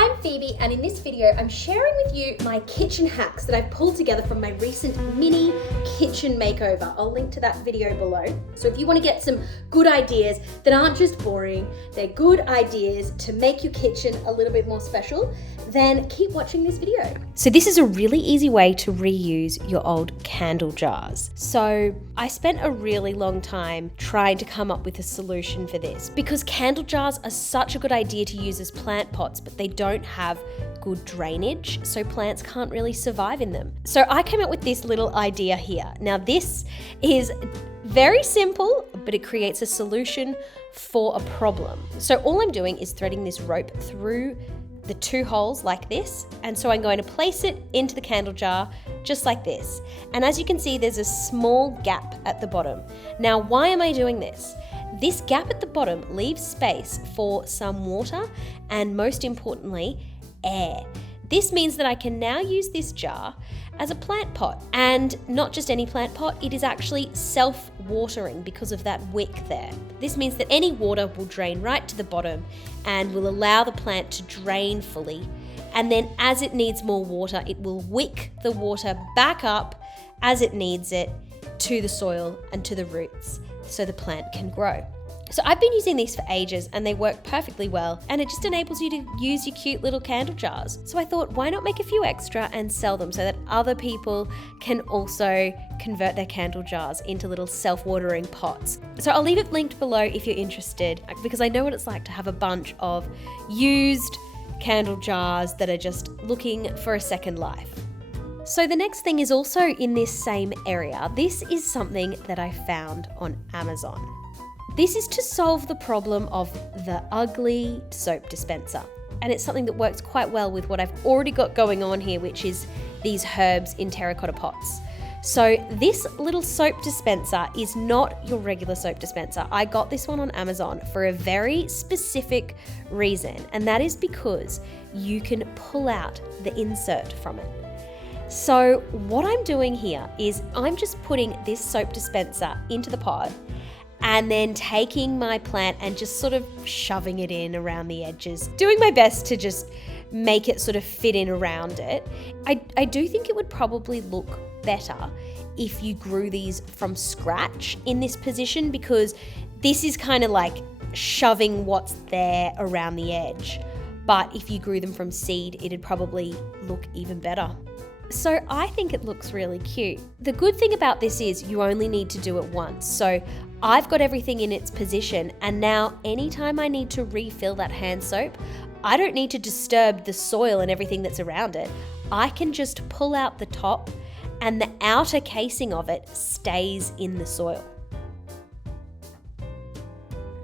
I'm Phoebe, and in this video I'm sharing with you my kitchen hacks that I've pulled together from my recent mini kitchen makeover. I'll link to that video below. So if you want to get some good ideas that aren't just boring, they're good ideas to make your kitchen a little bit more special, then keep watching this video. So this is a really easy way to reuse your old candle jars. So I spent a really long time trying to come up with a solution for this because candle jars are such a good idea to use as plant pots, but they don't have good drainage, so plants can't really survive in them. So I came up with this little idea here. Now this is very simple, but it creates a solution for a problem. So all I'm doing is threading this rope through the two holes like this, and so I'm going to place it into the candle jar just like this. And as you can see, there's a small gap at the bottom. Now, why am I doing this? This gap at the bottom leaves space for some water and, most importantly, air. This means that I can now use this jar as a plant pot, and not just any plant pot, it is actually self-watering because of that wick there. This means that any water will drain right to the bottom and will allow the plant to drain fully, and then as it needs more water, it will wick the water back up as it needs it to the soil and to the roots so the plant can grow. So I've been using these for ages and they work perfectly well, and it just enables you to use your cute little candle jars. So I thought, why not make a few extra and sell them so that other people can also convert their candle jars into little self-watering pots. So I'll leave it linked below if you're interested, because I know what it's like to have a bunch of used candle jars that are just looking for a second life. So the next thing is also in this same area. This is something that I found on Amazon. This is to solve the problem of the ugly soap dispenser. And it's something that works quite well with what I've already got going on here, which is these herbs in terracotta pots. So this little soap dispenser is not your regular soap dispenser. I got this one on Amazon for a very specific reason, and that is because you can pull out the insert from it. So what I'm doing here is I'm just putting this soap dispenser into the pot and then taking my plant and just sort of shoving it in around the edges, doing my best to just make it sort of fit in around it. I do think it would probably look better if you grew these from scratch in this position, because this is kind of like shoving what's there around the edge. But if you grew them from seed, it'd probably look even better. So I think it looks really cute. The good thing about this is you only need to do it once. So I've got everything in its position, and now anytime I need to refill that hand soap, I don't need to disturb the soil and everything that's around it. I can just pull out the top and the outer casing of it stays in the soil.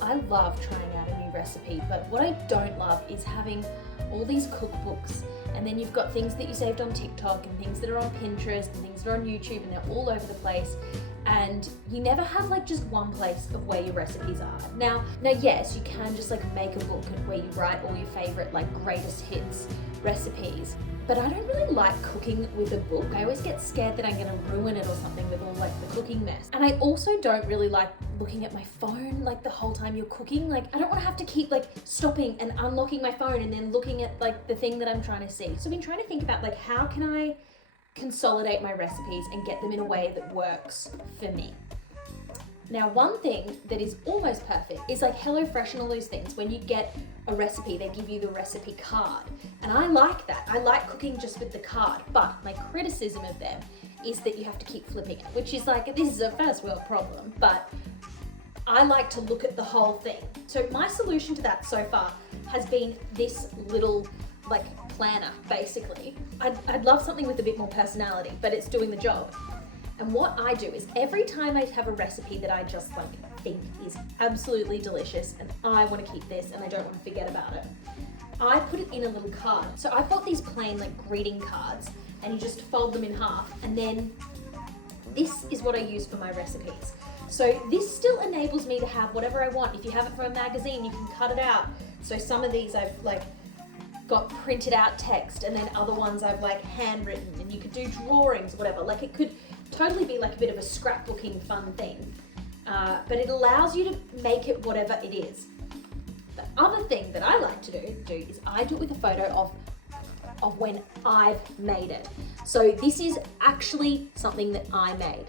I love trying out a new recipe, but what I don't love is having all these cookbooks, and then you've got things that you saved on TikTok and things that are on Pinterest and things that are on YouTube, and they're all over the place, and you never have like just one place of where your recipes are. Now yes, you can just like make a book where you write all your favorite like greatest hits recipes, but I don't really like cooking with a book. I always get scared that I'm gonna ruin it or something with all like the cooking mess. And I also don't really like looking at my phone like the whole time you're cooking. Like I don't wanna have to keep like stopping and unlocking my phone and then looking at like the thing that I'm trying to see. So I've been trying to think about like, how can I consolidate my recipes and get them in a way that works for me. Now, one thing that is almost perfect is like HelloFresh and all those things. When you get a recipe, they give you the recipe card. And I like that. I like cooking just with the card. But my criticism of them is that you have to keep flipping it, which is like, this is a first world problem. But I like to look at the whole thing. So my solution to that so far has been this little like planner, basically. I'd love something with a bit more personality, but it's doing the job. And what I do is every time I have a recipe that I just like think is absolutely delicious and I want to keep this and I don't want to forget about it, I put it in a little card. So I've got these plain like greeting cards, and you just fold them in half, and then this is what I use for my recipes. So this still enables me to have whatever I want. If you have it from a magazine, you can cut it out. So some of these I've like got printed out text, and then other ones I've like handwritten, and you could do drawings, whatever. Like it could totally be like a bit of a scrapbooking fun thing, but it allows you to make it whatever it is. The other thing that I like to do is I do it with a photo of when I've made it. So this is actually something that I made.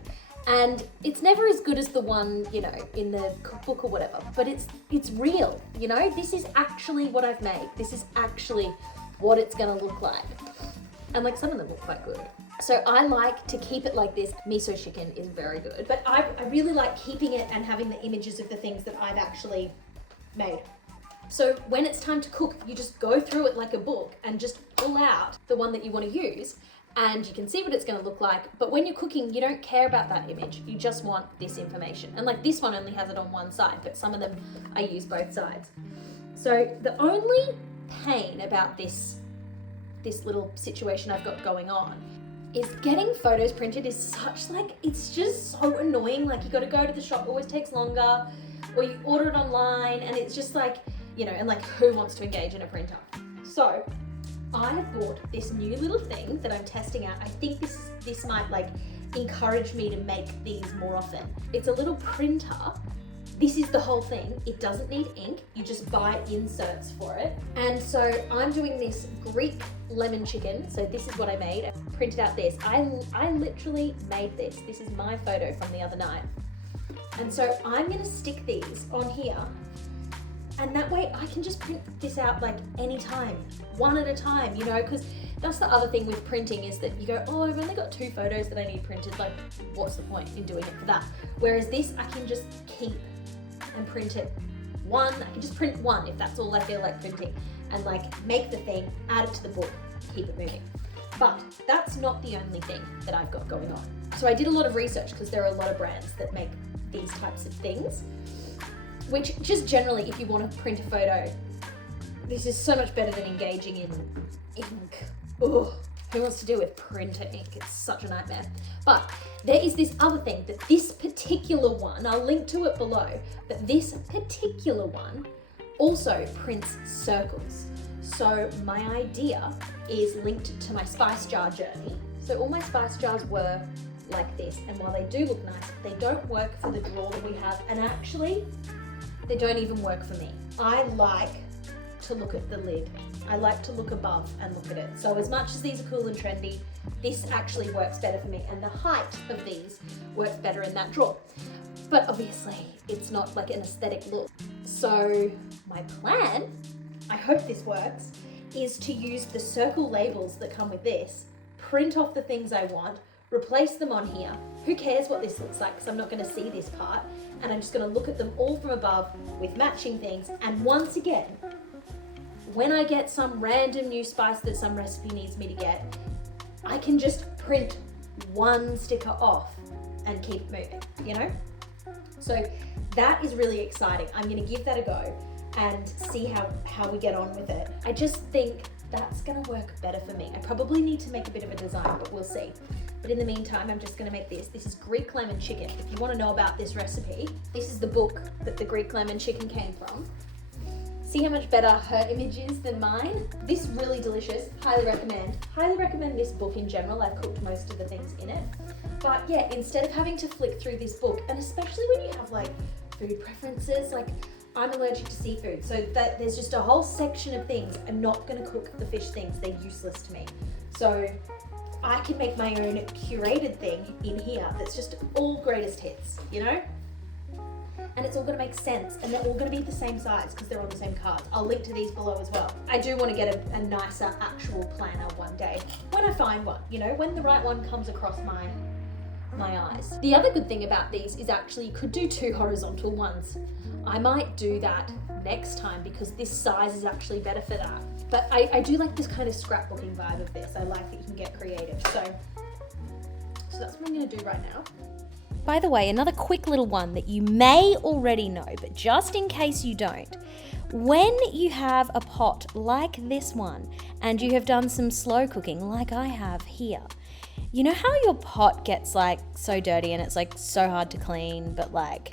And it's never as good as the one, you know, in the cookbook or whatever, but it's real, you know? This is actually what I've made. This is actually what it's gonna look like. And like some of them look quite good. So I like to keep it like this. Miso chicken is very good, but I really like keeping it and having the images of the things that I've actually made. So when it's time to cook, you just go through it like a book and just pull out the one that you want to use, and you can see what it's going to look like. But when you're cooking, you don't care about that image. You just want this information. And like this one only has it on one side, but some of them I use both sides. So the only pain about this little situation I've got going on is getting photos printed is such like, it's just so annoying. Like you got to go to the shop, always takes longer, or you order it online and it's just like, you know, and like who wants to engage in a printer? So I have bought this new little thing that I'm testing out. I think this might like encourage me to make these more often. It's a little printer. This is the whole thing. It doesn't need ink. You just buy inserts for it. And so I'm doing this Greek lemon chicken. So this is what I made. I printed out this. I literally made this. This is my photo from the other night. And so I'm gonna stick these on here, and that way I can just print this out like anytime, one at a time, you know, because that's the other thing with printing is that you go, oh, I've only got 2 photos that I need printed. Like, what's the point in doing it for that? Whereas this, I can just keep and print it one. I can just print one if that's all I feel like printing, and like make the thing, add it to the book, keep it moving. But that's not the only thing that I've got going on. So I did a lot of research because there are a lot of brands that make these types of things, which just generally, if you want to print a photo, this is so much better than engaging in ink. Ugh, who wants to deal with printer ink? It's such a nightmare. But there is this other thing that this particular one, I'll link to it below, but this particular one also prints circles. So my idea is linked to my spice jar journey. So all my spice jars were like this, and while they do look nice, they don't work for the drawer that we have, and actually they don't even work for me. I like to look at the lid. I like to look above and look at it. So as much as these are cool and trendy, this actually works better for me, and the height of these works better in that drawer. But obviously it's not like an aesthetic look. So my plan, I hope this works, is to use the circle labels that come with this, print off the things I want, replace them on here. Who cares what this looks like, because I'm not going to see this part, and I'm just going to look at them all from above with matching things. And once again, when I get some random new spice that some recipe needs me to get, I can just print one sticker off and keep it moving, you know? So that is really exciting. I'm going to give that a go and see how we get on with it. I just think that's going to work better for me. I probably need to make a bit of a design, but we'll see. But in the meantime, I'm just gonna make this. This is Greek lemon chicken. If you wanna know about this recipe, this is the book that the Greek lemon chicken came from. See how much better her image is than mine? This really delicious, highly recommend. Highly recommend this book in general. I've cooked most of the things in it. But yeah, instead of having to flick through this book, and especially when you have like food preferences, like I'm allergic to seafood, so that there's just a whole section of things. I'm not gonna cook the fish things, they're useless to me. So I can make my own curated thing in here that's just all greatest hits, you know? And it's all gonna make sense, and they're all gonna be the same size because they're on the same cards. I'll link to these below as well. I do wanna get a nicer actual planner one day, when I find one, you know, when the right one comes across my eyes. The other good thing about these is actually you could do 2 horizontal ones. I might do that next time because this size is actually better for that. But I do like this kind of scrapbooking vibe of this. I like that you can get creative. So that's what I'm gonna do right now. By the way, another quick little one that you may already know, but just in case you don't, when you have a pot like this one and you have done some slow cooking like I have here, you know how your pot gets like so dirty and it's like so hard to clean, but like,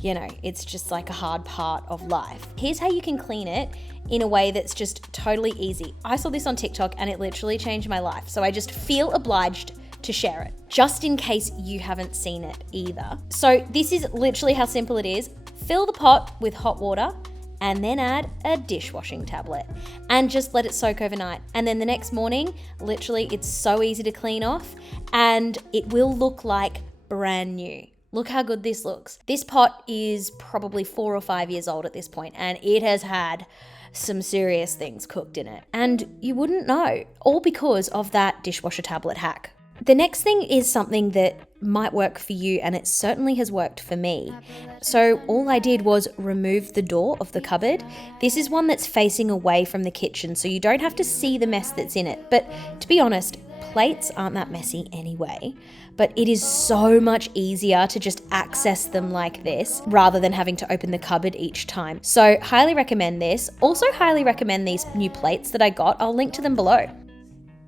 you know, it's just like a hard part of life. Here's how you can clean it in a way that's just totally easy. I saw this on TikTok and it literally changed my life. So I just feel obliged to share it, just in case you haven't seen it either. So this is literally how simple it is. Fill the pot with hot water and then add a dishwashing tablet and just let it soak overnight. And then the next morning, literally, it's so easy to clean off and it will look like brand new. Look how good this looks. This pot is probably 4 or 5 years old at this point, and it has had some serious things cooked in it. And you wouldn't know, all because of that dishwasher tablet hack. The next thing is something that might work for you, and it certainly has worked for me. So all I did was remove the door of the cupboard. This is one that's facing away from the kitchen, so you don't have to see the mess that's in it. But to be honest, plates aren't that messy anyway, but it is so much easier to just access them like this rather than having to open the cupboard each time. So highly recommend this. Also highly recommend these new plates that I got. I'll link to them below.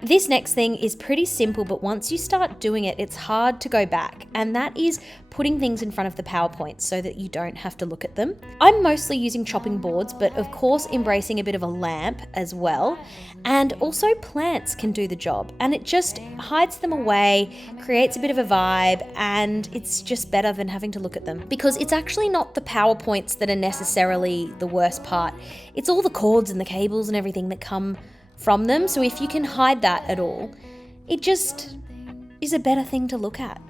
This next thing is pretty simple, but once you start doing it, it's hard to go back, and that is putting things in front of the PowerPoint so that you don't have to look at them. I'm mostly using chopping boards, but of course embracing a bit of a lamp as well, and also plants can do the job, and it just hides them away, creates a bit of a vibe, and it's just better than having to look at them, because it's actually not the PowerPoints that are necessarily the worst part. It's all the cords and the cables and everything that come from them. So if you can hide that at all, it just is a better thing to look at.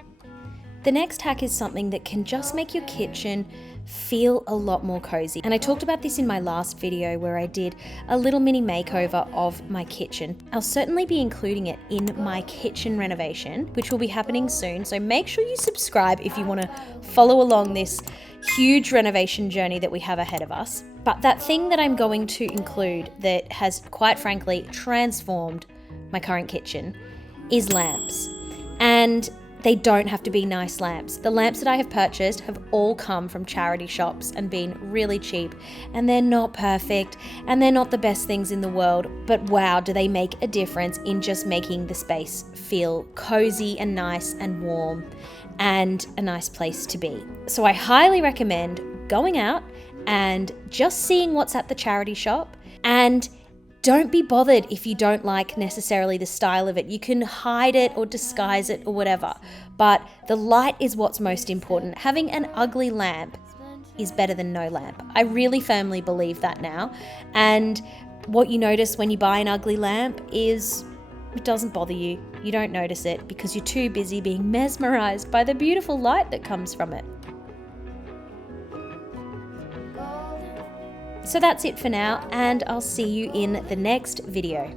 The next hack is something that can just make your kitchen feel a lot more cozy. And I talked about this in my last video where I did a little mini makeover of my kitchen. I'll certainly be including it in my kitchen renovation, which will be happening soon. So make sure you subscribe if you want to follow along this huge renovation journey that we have ahead of us. But that thing that I'm going to include that has quite frankly transformed my current kitchen is lamps. And they don't have to be nice lamps. The lamps that I have purchased have all come from charity shops and been really cheap, and they're not perfect and they're not the best things in the world, but wow, do they make a difference in just making the space feel cozy and nice and warm and a nice place to be. So I highly recommend going out and just seeing what's at the charity shop, and don't be bothered if you don't like necessarily the style of it. You can hide it or disguise it or whatever, but the light is what's most important. Having an ugly lamp is better than no lamp. I really firmly believe that now. And what you notice when you buy an ugly lamp is it doesn't bother you. You don't notice it because you're too busy being mesmerized by the beautiful light that comes from it. So that's it for now, and I'll see you in the next video.